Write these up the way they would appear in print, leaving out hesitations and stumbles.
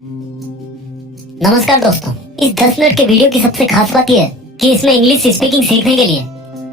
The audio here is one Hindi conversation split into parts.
नमस्कार दोस्तों, इस 10 मिनट के वीडियो की सबसे खास बात यह है कि इसमें इंग्लिश स्पीकिंग सीखने के लिए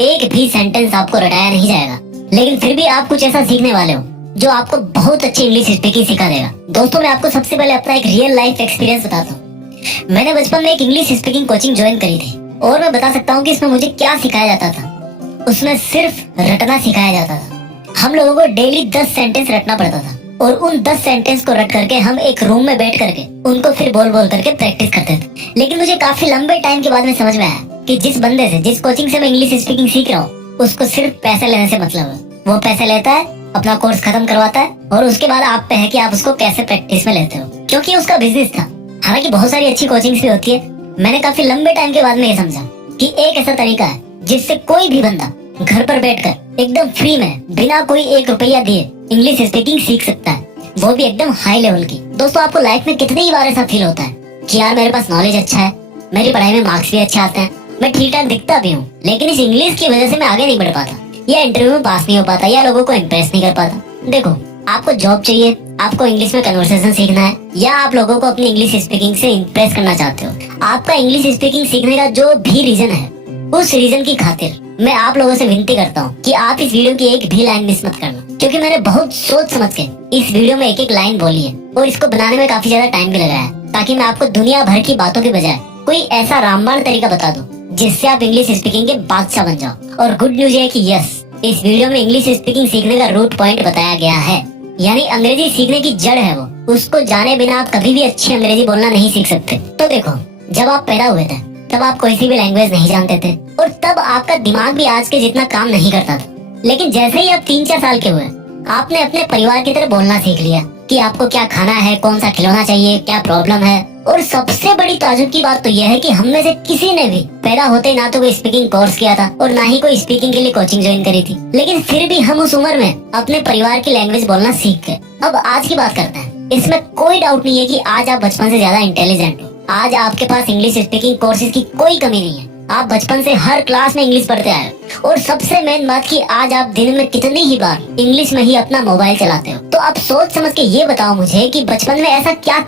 एक भी सेंटेंस आपको रटाया नहीं जाएगा, लेकिन फिर भी आप कुछ ऐसा सीखने वाले हो जो आपको बहुत अच्छी इंग्लिश स्पीकिंग सिखा देगा। दोस्तों, मैं आपको सबसे पहले अपना एक रियल लाइफ एक्सपीरियंस बताता हूँ। मैंने बचपन में एक इंग्लिश स्पीकिंग कोचिंग ज्वाइन करी थी और मैं बता सकता हूँ कि इसमें मुझे क्या सिखाया जाता था। उसमें सिर्फ रटना सिखाया जाता था। हम लोगों को डेली 10 सेंटेंस रटना पड़ता था और उन 10 सेंटेंस को रट करके हम एक रूम में बैठ करके उनको फिर बोल बोल करके प्रैक्टिस करते थे। लेकिन मुझे काफी लंबे टाइम के बाद में समझ में आया कि जिस बंदे से, जिस कोचिंग से मैं इंग्लिश स्पीकिंग सीख रहा हूँ, उसको सिर्फ पैसे लेने से मतलब है। वो पैसे लेता है, अपना कोर्स खत्म करवाता है और उसके बाद आप पे है कि आप उसको कैसे प्रैक्टिस में लेते हो, क्योंकि उसका बिजनेस था। हालांकि बहुत सारी अच्छी कोचिंग्स भी होती है। मैंने काफी लंबे टाइम के बाद में ये समझा कि एक ऐसा तरीका है जिससे कोई भी बंदा घर पर बैठकर एकदम फ्री में बिना कोई 1 रुपया दिए इंग्लिश स्पीकिंग सीख सकता है, वो भी एकदम हाई लेवल की। दोस्तों, आपको लाइफ में कितनी बार ऐसा फील होता है कि यार मेरे पास नॉलेज अच्छा है, मेरी पढ़ाई में मार्क्स भी अच्छे आते हैं, मैं ठीक ठाक दिखता भी हूँ, लेकिन इस इंग्लिश की वजह से मैं आगे नहीं बढ़ पाता, या इंटरव्यू में पास नहीं हो पाता, या लोगों को इम्प्रेस नहीं कर पाता। देखो, आपको जॉब चाहिए, आपको इंग्लिश में कन्वर्सेशन सीखना है, या आप लोगों को अपनी इंग्लिश स्पीकिंग से इम्प्रेस करना चाहते हो, आपका इंग्लिश स्पीकिंग सीखने का जो भी रीजन है, उस रीजन की खातिर मैं आप लोगों से विनती करता हूँ कि आप इस वीडियो की एक भी लाइन मिस मत करना, क्योंकि मैंने बहुत सोच समझ के इस वीडियो में एक एक लाइन बोली है और इसको बनाने में काफी ज्यादा टाइम भी लगाया है, ताकि मैं आपको दुनिया भर की बातों के बजाय कोई ऐसा रामबाण तरीका बता दूं जिससे आप इंग्लिश स्पीकिंग के बादशाह बन जाओ। और गुड न्यूज है कि यस, इस वीडियो में इंग्लिश स्पीकिंग सीखने का रूट पॉइंट बताया गया है, यानी अंग्रेजी सीखने की जड़ है वो, उसको जाने बिना आप कभी भी अच्छी अंग्रेजी बोलना नहीं सीख सकते। तो देखो, जब आप पैदा हुए थे तब आप कोई सी भी लैंग्वेज नहीं जानते थे और तब आपका दिमाग भी आज के जितना काम नहीं करता था। लेकिन जैसे ही आप 3-4 साल के हुए, आपने अपने परिवार की तरह बोलना सीख लिया कि आपको क्या खाना है, कौन सा खिलौना चाहिए, क्या प्रॉब्लम है। और सबसे बड़ी ताजुब की बात तो यह है कि हम में से किसी ने भी पैदा होते ना तो कोई स्पीकिंग कोर्स किया था और ना ही कोई स्पीकिंग के लिए कोचिंग ज्वाइन करी थी, लेकिन फिर भी हम उस उम्र में अपने परिवार की लैंग्वेज बोलना सीख गए। अब आज की बात करते हैं। इसमें कोई डाउट नहीं है कि आज आप बचपन से ज्यादा इंटेलिजेंट हो। आज आपके पास इंग्लिश स्पीकिंग कोर्सेज की कोई कमी नहीं है। आप बचपन से हर क्लास में इंग्लिश पढ़ते आए हो और सबसे मेन बात कि आज आप दिन में कितनी ही बार इंग्लिश में ही अपना मोबाइल चलाते हो। तो आप सोच समझ के ये बताओ मुझे कि बचपन में ऐसा क्या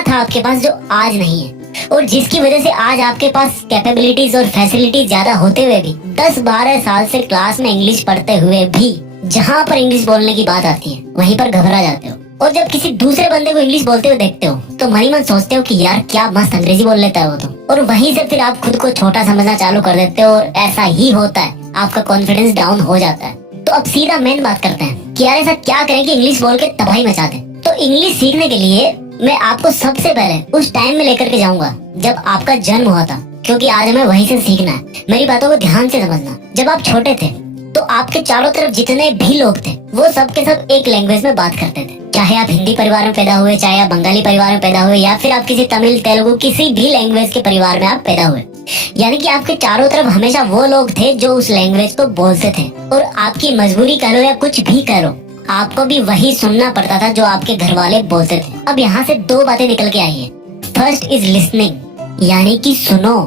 था आपके पास जो आज नहीं है, और जिसकी वजह से आज आपके पास कैपेबिलिटीज और फैसिलिटीज ज्यादा होते हुए भी 10-12 साल से क्लास में इंग्लिश पढ़ते हुए भी जहाँ पर इंग्लिश बोलने की बात आती है वहीं पर घबरा जाते हो। और जब किसी दूसरे बंदे को इंग्लिश बोलते हुए देखते हो तो मन ही मन सोचते हो कि यार क्या मस्त अंग्रेजी बोल लेता है वो तो, और वहीं से फिर आप खुद को छोटा समझना चालू कर देते हो और ऐसा ही होता है, आपका कॉन्फिडेंस डाउन हो जाता है। तो अब सीधा मेन बात करते हैं कि यार ऐसा क्या करें कि इंग्लिश बोल के तबाही मचा दें। तो इंग्लिश सीखने के लिए मैं आपको सबसे पहले उस टाइम में लेकर के जाऊंगा जब आपका जन्म हुआ था, क्योंकि आज हमें वहीं से सीखना है। मेरी बातों को ध्यान से समझना। जब आप छोटे थे तो आपके चारों तरफ जितने भी लोग थे वो सब के सब एक लैंग्वेज में बात करते थे। चाहे आप हिंदी परिवार में पैदा हुए, चाहे आप बंगाली परिवार में पैदा हुए, या फिर आप किसी तमिल, तेलुगु, किसी भी लैंग्वेज के परिवार में आप पैदा हुए, यानी कि आपके चारों तरफ हमेशा वो लोग थे जो उस लैंग्वेज को बोलते थे। और आपकी मजबूरी कह लो या कुछ भी कह लो, आपको भी वही सुनना पड़ता था जो आपके घर वाले बोलते थे। अब यहाँ से 2 बातें निकल के आई है। फर्स्ट इज लिसनिंग, यानी कि सुनो।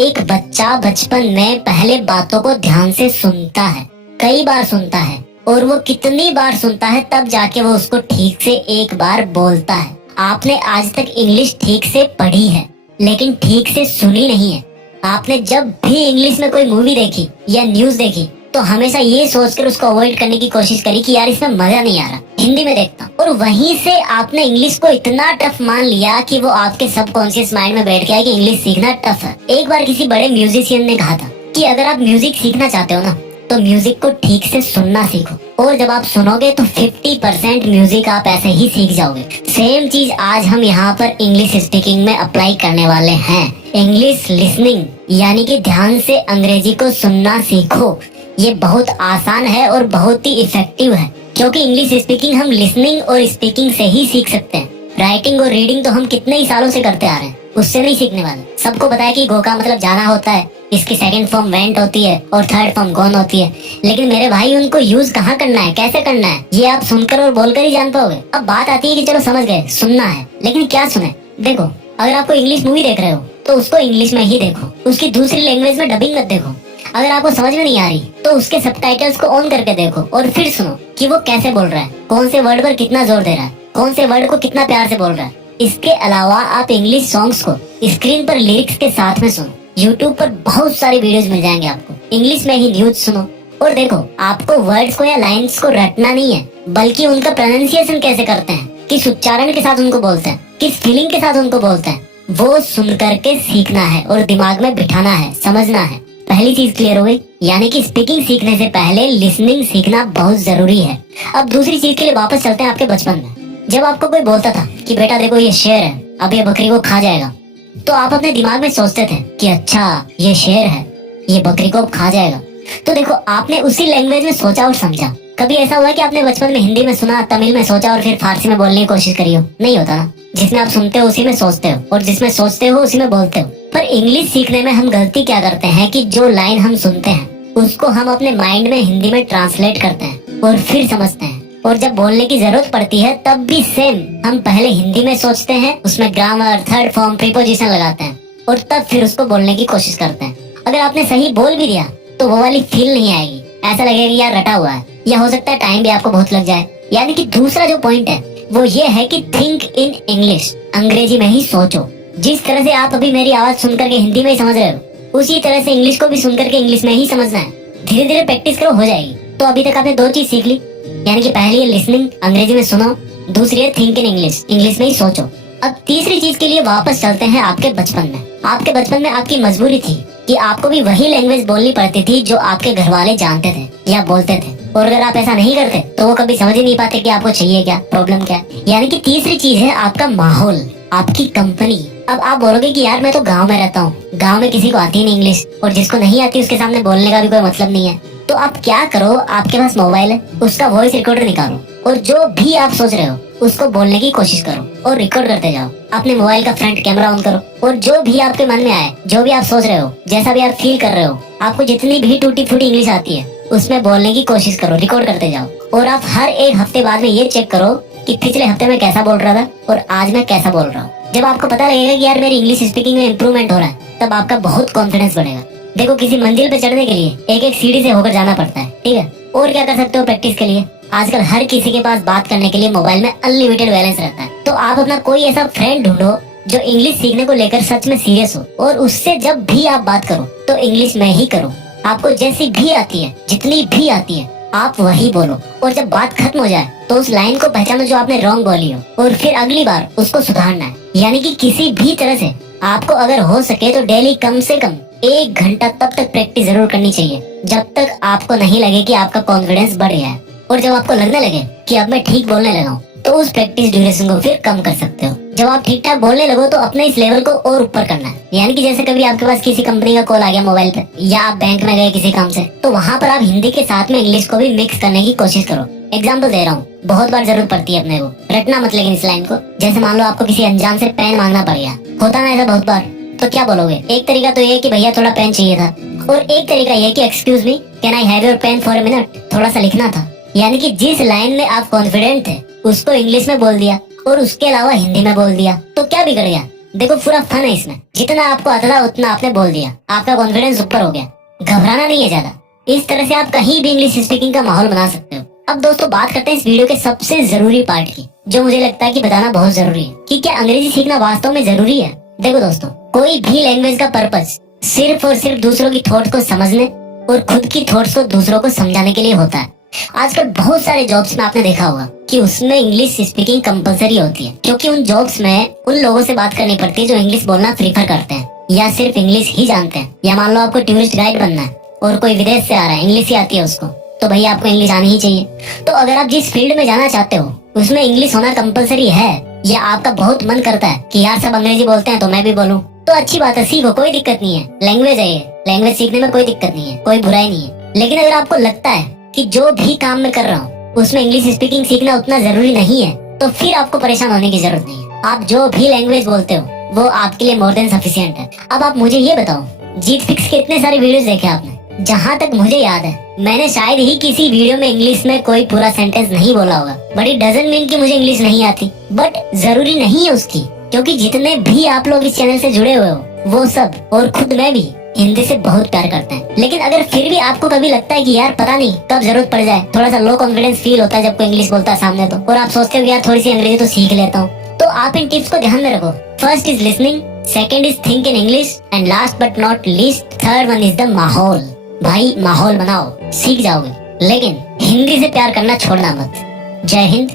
एक बच्चा बचपन में पहले बातों को ध्यान से सुनता है, कई बार सुनता है, और वो कितनी बार सुनता है तब जाके वो उसको ठीक से एक बार बोलता है। आपने आज तक इंग्लिश ठीक से पढ़ी है लेकिन ठीक से सुनी नहीं है। आपने जब भी इंग्लिश में कोई मूवी देखी या न्यूज देखी तो हमेशा ये सोचकर उसको अवॉइड करने की कोशिश करी कि यार इसमें मजा नहीं आ रहा, हिंदी में देखता हूँ। और वहीं से आपने इंग्लिश को इतना टफ मान लिया कि वो आपके सबकॉन्शियस माइंड में बैठ गया कि इंग्लिश सीखना टफ है। एक बार किसी बड़े म्यूजिशियन ने कहा था कि अगर आप म्यूजिक सीखना चाहते हो ना तो म्यूजिक को ठीक से सुनना सीखो, और जब आप सुनोगे तो 50% म्यूजिक आप ऐसे ही सीख जाओगे। सेम चीज आज हम यहाँ पर इंग्लिश स्पीकिंग में अप्लाई करने वाले हैं। इंग्लिश लिसनिंग, यानी कि ध्यान से अंग्रेजी को सुनना सीखो। ये बहुत आसान है और बहुत ही इफेक्टिव है, क्योंकि इंग्लिश स्पीकिंग हम लिसनिंग और स्पीकिंग से ही सीख सकते हैं। राइटिंग और रीडिंग तो हम कितने ही सालों से करते आ रहे हैं, उससे नहीं सीखने वाले। सबको पता है कि गो का मतलब जाना होता है, इसकी सेकंड फॉर्म वेंट होती है और थर्ड फॉर्म गॉन होती है, लेकिन मेरे भाई उनको यूज कहाँ करना है, कैसे करना है, ये आप सुनकर और बोलकर ही जान पाओगे। अब बात आती है कि चलो समझ गए, सुनना है, लेकिन क्या सुने। देखो, अगर आपको इंग्लिश मूवी देख रहे हो तो उसको इंग्लिश में ही देखो, उसकी दूसरी लैंग्वेज में डबिंग मत देखो। अगर आपको समझ में नहीं आ रही तो उसके सबटाइटल्स को ऑन करके देखो और फिर सुनो कि वो कैसे बोल रहा है, कौन से वर्ड पर कितना जोर दे रहा है, कौन से वर्ड को कितना प्यार से बोल रहा है। इसके अलावा आप इंग्लिश सॉन्ग्स को स्क्रीन पर लिरिक्स के साथ में सुनो। यूट्यूब पर बहुत सारे वीडियोस मिल जाएंगे आपको। इंग्लिश में ही न्यूज सुनो और देखो आपको वर्ड्स को या लाइंस को रटना नहीं है, बल्कि उनका प्रोनाउंसिएशन कैसे करते हैं, किस उच्चारण के साथ उनको बोलते हैं, किस फीलिंग के साथ उनको बोलते हैं, वो सुन करके सीखना है और दिमाग में बिठाना है, समझना है। पहली चीज क्लियर हो गई, यानी कि स्पीकिंग सीखने से पहले लिसनिंग सीखना बहुत जरूरी है। अब दूसरी चीज के लिए वापस चलते हैं आपके बचपन में। जब आपको कोई बोलता था कि बेटा देखो ये शेर है, अब ये बकरी को खा जाएगा, तो आप अपने दिमाग में सोचते थे कि अच्छा ये शेर है, ये बकरी को अब खा जाएगा। तो देखो आपने उसी लैंग्वेज में सोचा और समझा। कभी ऐसा हुआ कि आपने बचपन में हिंदी में सुना, तमिल में सोचा और फिर फारसी में बोलने की कोशिश करी हो? नहीं होता ना। जिसमें आप सुनते हो उसी में सोचते हो और जिसमें सोचते हो उसी में बोलते हो। पर इंग्लिश सीखने में हम गलती क्या करते हैं कि जो लाइन हम सुनते हैं उसको हम अपने माइंड में हिंदी में ट्रांसलेट करते हैं और फिर समझते हैं, और जब बोलने की जरूरत पड़ती है तब भी सेम हम पहले हिंदी में सोचते हैं, उसमें ग्रामर, थर्ड फॉर्म, प्रीपोजिशन लगाते हैं और तब फिर उसको बोलने की कोशिश करते हैं। अगर आपने सही बोल भी दिया तो वो वाली फील नहीं आएगी, ऐसा लगेगा कि यार रटा हुआ है, या हो सकता है टाइम भी आपको बहुत लग जाए। यानी कि दूसरा जो पॉइंट है वो ये है कि थिंक इन इंग्लिश, अंग्रेजी में ही सोचो। जिस तरह से आप अभी मेरी आवाज सुनकर के हिंदी में ही समझ रहे हो, उसी तरह से इंग्लिश को भी सुनकर के इंग्लिश में ही समझना है। धीरे धीरे प्रैक्टिस करो, हो जाएगी। तो अभी तक आपने दो चीज सीख ली, यानी कि पहली है लिसनिंग, अंग्रेजी में सुनो, दूसरी है थिंक इन इंग्लिश, इंग्लिश में ही सोचो। अब तीसरी चीज के लिए वापस चलते हैं आपके बचपन में। आपके बचपन में आपकी मजबूरी थी कि आपको भी वही लैंग्वेज बोलनी पड़ती थी जो आपके घर वाले जानते थे या बोलते थे, और अगर आप ऐसा नहीं करते तो वो कभी समझ ही नहीं पाते कि आपको चाहिए क्या, प्रॉब्लम क्या है। यानी कि तीसरी चीज है आपका माहौल, आपकी कंपनी। अब आप बोलोगे कि यार मैं तो गांव में रहता हूँ, गांव में किसी को आती नहीं इंग्लिश, और जिसको नहीं आती उसके सामने बोलने का भी कोई मतलब नहीं है। तो आप क्या करो, आपके पास मोबाइल है, उसका वॉइस रिकॉर्डर निकालो और जो भी आप सोच रहे हो उसको बोलने की कोशिश करो और रिकॉर्ड करते जाओ। अपने मोबाइल का फ्रंट कैमरा ऑन करो और जो भी आपके मन में आए, जो भी आप सोच रहे हो, जैसा भी आप फील कर रहे हो, आपको जितनी भी टूटी फूटी इंग्लिश आती है उसमें बोलने की कोशिश करो, रिकॉर्ड करते जाओ। और आप हर एक हफ्ते बाद में ये चेक करो कि पिछले हफ्ते में कैसा बोल रहा था और आज मैं कैसा बोल रहा हूँ। जब आपको पता लगेगा कि यार मेरी इंग्लिश स्पीकिंग में इम्प्रूवमेंट हो रहा है, तब आपका बहुत कॉन्फिडेंस बढ़ेगा। देखो किसी मंजिल पे चढ़ने के लिए एक एक सीढ़ी से होकर जाना पड़ता है, ठीक है। और क्या कर सकते हो प्रैक्टिस के लिए, आजकल हर किसी के पास बात करने के लिए मोबाइल में अनलिमिटेड बैलेंस रहता है। तो आप अपना कोई ऐसा फ्रेंड ढूंढो जो इंग्लिश सीखने को लेकर सच में सीरियस हो, और उससे जब भी आप बात करो तो इंग्लिश में ही करो। आपको जैसी भी आती है, जितनी भी आती है, आप वही बोलो। और जब बात खत्म हो जाए तो उस लाइन को पहचानो जो आपने रॉन्ग बोली हो, और फिर अगली बार उसको सुधारना है। यानी कि किसी भी तरह से आपको अगर हो सके तो डेली कम से कम 1 घंटा तब तक प्रैक्टिस जरूर करनी चाहिए, जब तक आपको नहीं लगे कि आपका कॉन्फिडेंस बढ़ गया है। और जब आपको लगने लगे कि अब मैं ठीक बोलने लगा हूँ, तो उस प्रैक्टिस ड्यूरेशन को फिर कम कर सकते हो। जब आप ठीक ठाक बोलने लगो तो अपने इस लेवल को और ऊपर करना है। यानी कि जैसे कभी आपके पास किसी कंपनी का कॉल आ गया मोबाइल पे, या आप बैंक में गए किसी काम से, तो वहाँ पर आप हिंदी के साथ में इंग्लिश को भी मिक्स करने की कोशिश करो। एग्जाम्पल दे रहा हूँ, बहुत बार जरूरत पड़ती है अपने को, रटना मत लेकिन इस लाइन को। जैसे मान लो आपको किसी अनजान से पेन मांगना पड़ गया, होता ना ऐसा बहुत बार, तो क्या बोलोगे? एक तरीका तो ये कि भैया थोड़ा पेन चाहिए था, और एक तरीका ये कि excuse me can I have your pen for a minute, थोड़ा सा लिखना था। यानी कि जिस लाइन में आप कॉन्फिडेंट थे उसको इंग्लिश में बोल दिया और उसके अलावा हिंदी में बोल दिया, तो क्या बिगड़ गया? देखो पूरा फन है इसमें, जितना आपको आता था उतना आपने बोल दिया, आपका कॉन्फिडेंस ऊपर हो गया। घबराना नहीं है ज्यादा। इस तरह से आप कहीं भी इंग्लिश स्पीकिंग का माहौल बना सकते हो। अब दोस्तों बात करते हैं इस वीडियो के सबसे जरूरी पार्ट की, जो मुझे लगता है कि बताना बहुत जरूरी है कि क्या अंग्रेजी सीखना वास्तव में जरूरी है। देखो दोस्तों, कोई भी लैंग्वेज का पर्पस सिर्फ और सिर्फ दूसरों की थॉट्स को समझने और खुद की थॉट्स को दूसरों को समझाने के लिए होता है। आजकल बहुत सारे जॉब्स में आपने देखा होगा कि उसमें इंग्लिश स्पीकिंग कंपलसरी होती है, क्योंकि उन जॉब्स में उन लोगों से बात करनी पड़ती है जो इंग्लिश बोलना प्रीफर करते हैं या सिर्फ इंग्लिश ही जानते हैं। या मान लो आपको टूरिस्ट गाइड बनना है और कोई विदेश से आ रहा है, इंग्लिश ही आती है उसको, तो भैया आपको इंग्लिश आनी ही चाहिए। तो अगर आप जिस फील्ड में जाना चाहते हो उसमें इंग्लिश होना कंपलसरी है, या आपका बहुत मन करता है कि यार सब अंग्रेजी बोलते हैं तो मैं भी बोलूं, तो अच्छी बात है, सीखो, कोई दिक्कत नहीं है। लैंग्वेज है ये, लैंग्वेज सीखने में कोई दिक्कत नहीं है, कोई बुराई नहीं है। लेकिन अगर आपको लगता है कि जो भी काम मैं कर रहा हूँ उसमें इंग्लिश स्पीकिंग सीखना उतना जरूरी नहीं है, तो फिर आपको परेशान होने की जरूरत नहीं है। आप जो भी लैंग्वेज बोलते हो वो आपके लिए मोर देन सफिशिएंट है। अब आप मुझे ये बताओ, जीत फिक्स के इतने सारे वीडियोस देखे आपने? जहाँ तक मुझे याद है मैंने शायद ही किसी वीडियो में इंग्लिश में कोई पूरा सेंटेंस नहीं बोला होगा। बट इट डजंट मीन कि मुझे इंग्लिश नहीं आती, बट जरूरी नहीं है उसकी, क्योंकि जितने भी आप लोग इस चैनल से जुड़े हुए हो वो सब, और खुद मैं भी, हिंदी से बहुत प्यार करते हैं। लेकिन अगर फिर भी आपको कभी लगता है कि यार पता नहीं कब जरूरत पड़ जाए, थोड़ा सा लो कॉन्फिडेंस फील होता है जब कोई इंग्लिश बोलता है सामने, तो और आप सोचते हो यार थोड़ी सी अंग्रेजी तो सीख लेता हूँ, तो आप इन टिप्स को ध्यान में रखो। First is listening, second is think in English, and last but not least third one is the माहौल। भाई माहौल बनाओ, सीख जाओगे, लेकिन हिंदी से प्यार करना छोड़ना मत। जय हिंद,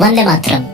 वंदे मातरम।